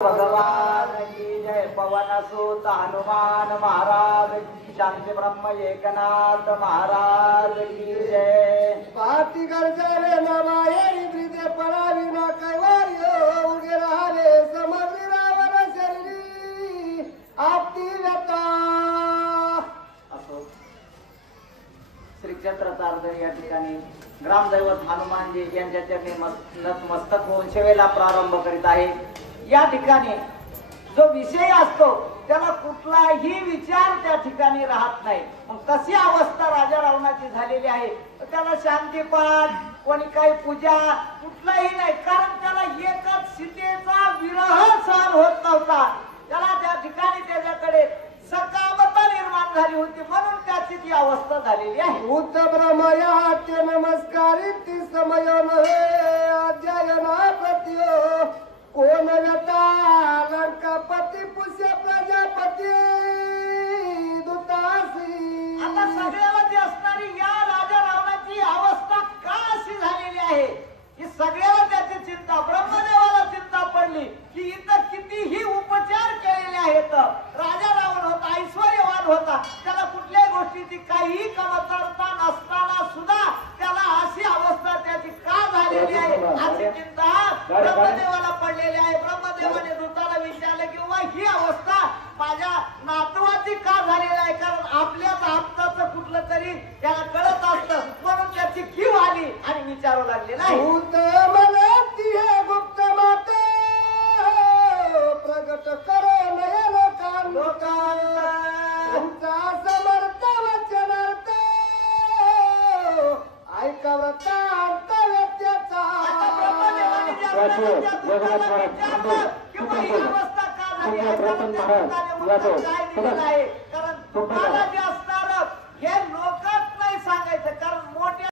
भगवान की जय। पवन सुत हनुमान महाराज की, शांति ब्रह्म एकनाथ महाराज की जय। पाती गरजाले नमायरी ब्रिदे परावी ना कैवारियो उगे राले समग्री रावण शरीरी आपती व्यथा असो श्री क्षेत्र तारदरी या ठिकाणी ग्रामदैवत हनुमानजी यांच्या चरणी नतमस्तक होऊन सेवेला प्रारंभ करीत आहे। या ठिकाणी जो विषय असतो त्याला कुठलाही विचार त्या ठिकाणी राहत नाही। मग तशी अवस्था राजा रावणाची झालेली आहे। त्याला शांतीपाठ कोणी काही पूजा कुठलाही नाही, कारण त्याला एकच सीतेचा विरह सहन होत नव्हता। त्याला त्या ठिकाणी त्याच्याकडे सकामता निर्माण झाली होती, म्हणून त्याची ती अवस्था झालेली आहे। भूत ब्रह्मया ते नमस्कारित समयन अध्ययना प्रतियो कोण व्यथा लंकापती पुष्य प्रजापती दुतासी। आता सगळ्यामध्ये असणारी या राजा रावणाची अवस्था का अशी झालेली आहे की सगळ्याला त्याची चिंता, ब्रह्मदेवाला चिंता पडली की इथं कितीही उपचार केलेले आहेत। राजा रावण होता, ऐश्वर्यवान होता, त्याला कुठल्याही गोष्टीची काहीही कमतरता नसताना सुद्धा त्याला अशी अवस्था त्याची का झालेली आहे अशी चिंता ब्रह्मदेवाला पडलेली आहे। ब्रह्मदेवाने दूताला विचारलं की ही अवस्था माझ्या नातवाची का झालेली आहे, कारण आपल्याच आपताचं कुठलं तरी त्याला कळत असतं, म्हणून त्याची कीव आली आणि विचारू लागले नाही। भूत मनती है गुप्त माते प्रगट करो नयन कांता तुमचा समर्थ वचनार्थ ऐका व्रतांत व्यत्याचा। आता ब्रह्मदेवाने ज्या दूताला विचारलं की ही अवस्था का झाली आहे, त्याला त्या दूताने उत्तर काय दिलेलं आहे